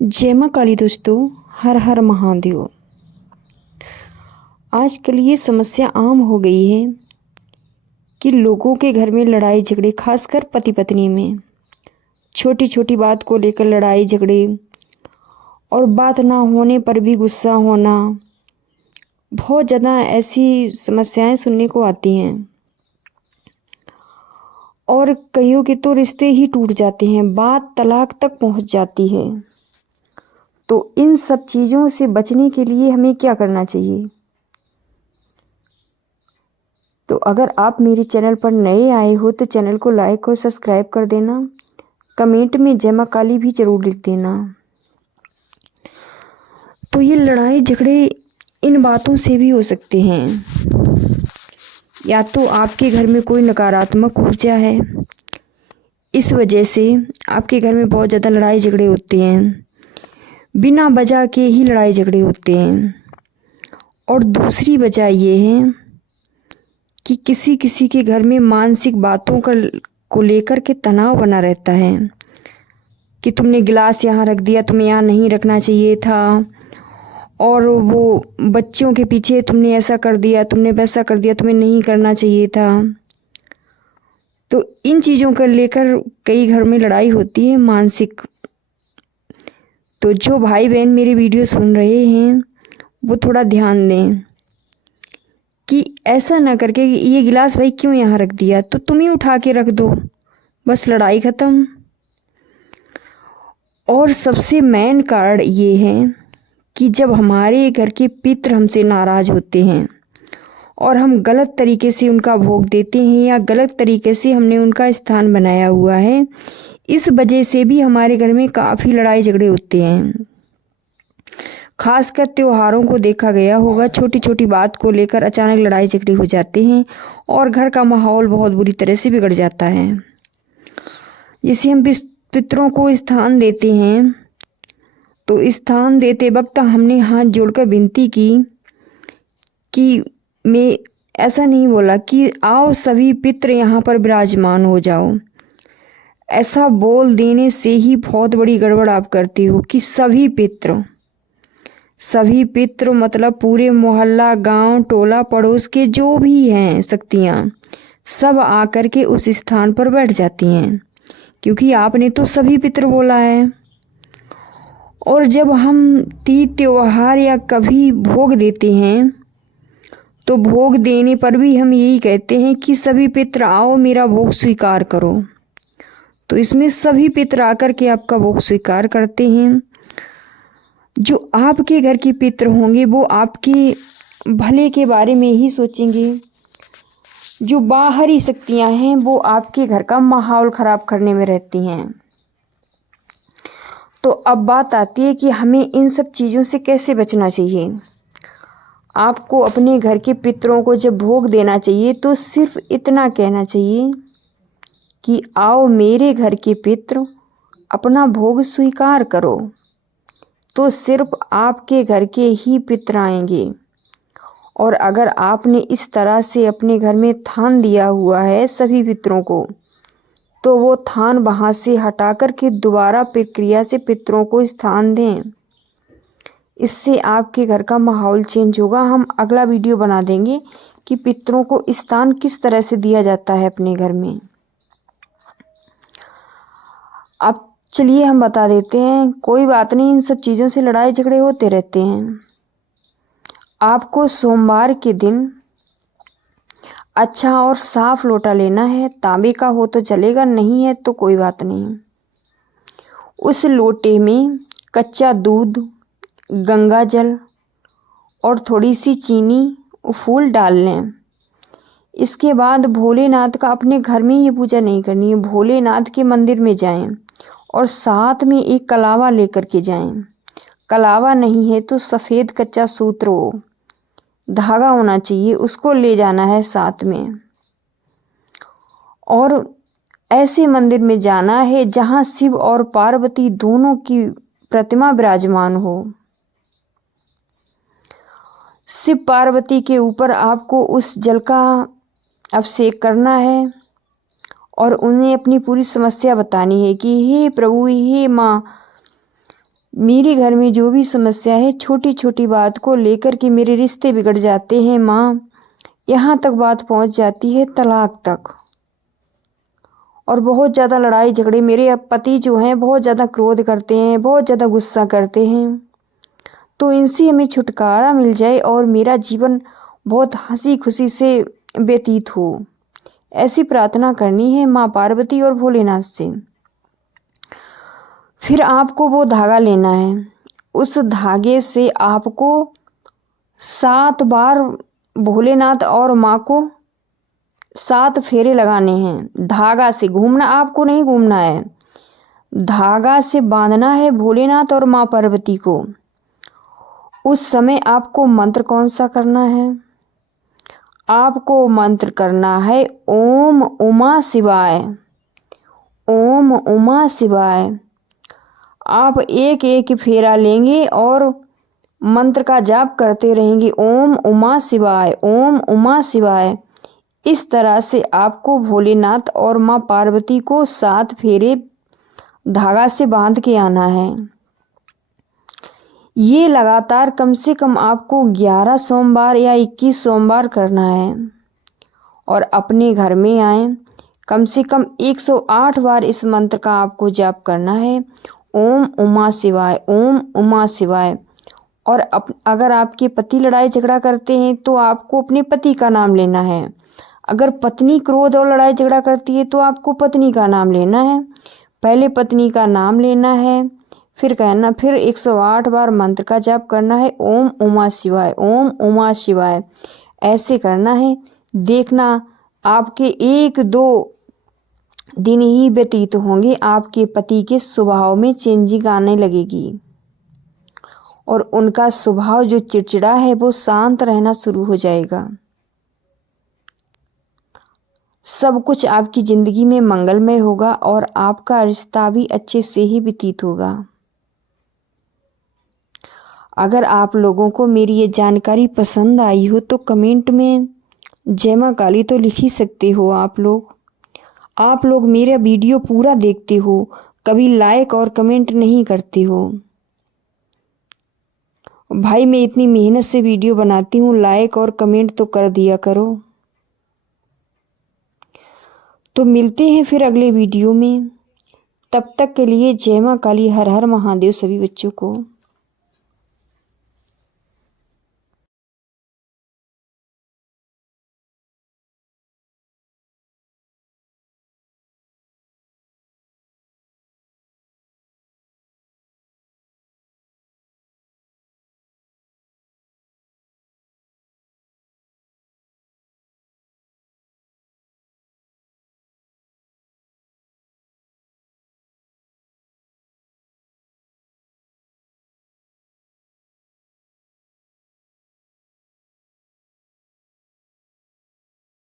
जय माँ काली दोस्तों, हर हर महादेव। आजकल ये समस्या आम हो गई है कि लोगों के घर में लड़ाई झगड़े, खासकर पति पत्नी में छोटी छोटी बात को लेकर लड़ाई झगड़े और बात ना होने पर भी गुस्सा होना, बहुत ज़्यादा ऐसी समस्याएं सुनने को आती हैं। और कईयों के तो रिश्ते ही टूट जाते हैं, बात तलाक तक पहुंच जाती है। तो इन सब चीज़ों से बचने के लिए हमें क्या करना चाहिए? तो अगर आप मेरे चैनल पर नए आए हो तो चैनल को लाइक और सब्सक्राइब कर देना। कमेंट में जय माँ काली भी ज़रूर लिख देना। तो ये लड़ाई झगड़े इन बातों से भी हो सकते हैं, या तो आपके घर में कोई नकारात्मक ऊर्जा है, इस वजह से आपके घर में बहुत ज़्यादा लड़ाई झगड़े होते हैं, बिना वजह के ही लड़ाई झगड़े होते हैं। और दूसरी वजह ये है कि किसी किसी के घर में मानसिक बातों को लेकर के तनाव बना रहता है कि तुमने गिलास यहाँ रख दिया, तुम्हें यहाँ नहीं रखना चाहिए था, और वो बच्चों के पीछे तुमने ऐसा कर दिया, तुमने वैसा कर दिया, तुम्हें नहीं करना चाहिए था। तो इन चीज़ों को लेकर कई घर में लड़ाई होती है मानसिक। तो जो भाई बहन मेरी वीडियो सुन रहे हैं वो थोड़ा ध्यान दें कि ऐसा ना करके ये गिलास भाई क्यों यहाँ रख दिया, तो तुम ही उठा के रख दो, बस लड़ाई ख़त्म। और सबसे मेन कारण ये है कि जब हमारे घर के पितृ हमसे नाराज़ होते हैं और हम गलत तरीके से उनका भोग देते हैं या गलत तरीके से हमने उनका स्थान बनाया हुआ है, इस वजह से भी हमारे घर में काफ़ी लड़ाई झगड़े होते हैं। खासकर त्योहारों को देखा गया होगा, छोटी छोटी बात को लेकर अचानक लड़ाई झगड़े हो जाते हैं और घर का माहौल बहुत बुरी तरह से बिगड़ जाता है। जैसे हम पितरों को स्थान देते हैं तो स्थान देते वक्त हमने हाथ जोड़कर विनती की कि मैं ऐसा नहीं बोला कि आओ सभी पितृ यहाँ पर विराजमान हो जाओ। ऐसा बोल देने से ही बहुत बड़ी गड़बड़ आप करते हो कि सभी पितृ मतलब पूरे मोहल्ला, गांव, टोला, पड़ोस के जो भी हैं शक्तियाँ सब आकर के उस स्थान पर बैठ जाती हैं, क्योंकि आपने तो सभी पितृ बोला है। और जब हम तीज त्योहार या कभी भोग देते हैं तो भोग देने पर भी हम यही कहते हैं कि सभी पितृ आओ मेरा भोग स्वीकार करो। तो इसमें सभी पितृ आकर के आपका भोग स्वीकार करते हैं। जो आपके घर के पितृ होंगे वो आपके भले के बारे में ही सोचेंगे। जो बाहरी शक्तियां हैं वो आपके घर का माहौल ख़राब करने में रहती हैं। तो अब बात आती है कि हमें इन सब चीज़ों से कैसे बचना चाहिए। आपको अपने घर के पितरों को जब भोग देना चाहिए तो सिर्फ इतना कहना चाहिए कि आओ मेरे घर के पितृ अपना भोग स्वीकार करो। तो सिर्फ आपके घर के ही पितृ आएंगे। और अगर आपने इस तरह से अपने घर में थान दिया हुआ है सभी पितरों को, तो वो थान वहाँ से हटा कर के दोबारा प्रक्रिया से पितरों को स्थान दें। इससे आपके घर का माहौल चेंज होगा। हम अगला वीडियो बना देंगे कि पितरों को स्थान किस तरह से दिया जाता है अपने घर में। अब चलिए हम बता देते हैं, कोई बात नहीं, इन सब चीज़ों से लड़ाई झगड़े होते रहते हैं। आपको सोमवार के दिन अच्छा और साफ लोटा लेना है, तांबे का हो तो चलेगा, नहीं है तो कोई बात नहीं। उस लोटे में कच्चा दूध, गंगा जल और थोड़ी सी चीनी, फूल डाल लें। इसके बाद भोलेनाथ का, अपने घर में ये पूजा नहीं करनी है, भोलेनाथ के मंदिर में जाएं और साथ में एक कलावा लेकर के जाएं। कलावा नहीं है तो सफ़ेद कच्चा सूत्र हो, धागा होना चाहिए, उसको ले जाना है साथ में। और ऐसे मंदिर में जाना है जहाँ शिव और पार्वती दोनों की प्रतिमा विराजमान हो। शिव पार्वती के ऊपर आपको उस जल का अभिषेक करना है और उन्हें अपनी पूरी समस्या बतानी है कि हे प्रभु, हे माँ, मेरे घर में जो भी समस्या है, छोटी छोटी बात को लेकर के मेरे रिश्ते बिगड़ जाते हैं माँ। यहाँ तक बात पहुँच जाती है तलाक तक, और बहुत ज़्यादा लड़ाई झगड़े। मेरे पति जो हैं बहुत ज़्यादा क्रोध करते हैं, बहुत ज़्यादा गुस्सा करते हैं। तो इनसे हमें छुटकारा मिल जाए और मेरा जीवन बहुत हंसी खुशी से व्यतीत हो, ऐसी प्रार्थना करनी है माँ पार्वती और भोलेनाथ से। फिर आपको वो धागा लेना है। उस धागे से आपको 7 बार भोलेनाथ और माँ को 7 फेरे लगाने हैं। धागा से घूमना, आपको नहीं घूमना है, धागा से बांधना है भोलेनाथ और माँ पार्वती को। उस समय आपको मंत्र कौन सा करना है? आपको मंत्र करना है ओम उमा शिवाय, ओम उमा शिवाय। आप एक एक फेरा लेंगे और मंत्र का जाप करते रहेंगे, ओम उमा शिवाय, ओम उमा शिवाय। इस तरह से आपको भोलेनाथ और माँ पार्वती को 7 फेरे धागा से बांध के आना है। ये लगातार कम से कम आपको 11 सोमवार या 21 सोमवार करना है। और अपने घर में आए, कम से कम 108 बार इस मंत्र का आपको जाप करना है, ओम उमा शिवाय, ओम उमा शिवाय। और अगर आपके पति लड़ाई झगड़ा करते हैं तो आपको अपने पति का नाम लेना है। अगर पत्नी क्रोध और लड़ाई झगड़ा करती है तो आपको पत्नी का नाम लेना है। पहले पत्नी का नाम लेना है, फिर कहना, फिर 108 बार मंत्र का जाप करना है, ओम उमा शिवाय, ओम उमा शिवाय। ऐसे करना है। देखना आपके 1-2 दिन ही व्यतीत होंगे, आपके पति के स्वभाव में चेंजिंग आने लगेगी और उनका स्वभाव जो चिड़चिड़ा है वो शांत रहना शुरू हो जाएगा। सब कुछ आपकी ज़िंदगी में मंगलमय होगा और आपका रिश्ता भी अच्छे से ही व्यतीत होगा। अगर आप लोगों को मेरी ये जानकारी पसंद आई हो तो कमेंट में जय माँ काली तो लिख ही सकते हो आप लोग मेरा वीडियो पूरा देखते हो, कभी लाइक और कमेंट नहीं करते हो। भाई मैं इतनी मेहनत से वीडियो बनाती हूँ, लाइक और कमेंट तो कर दिया करो। तो मिलते हैं फिर अगले वीडियो में, तब तक के लिए जय माँ काली, हर हर महादेव सभी बच्चों को।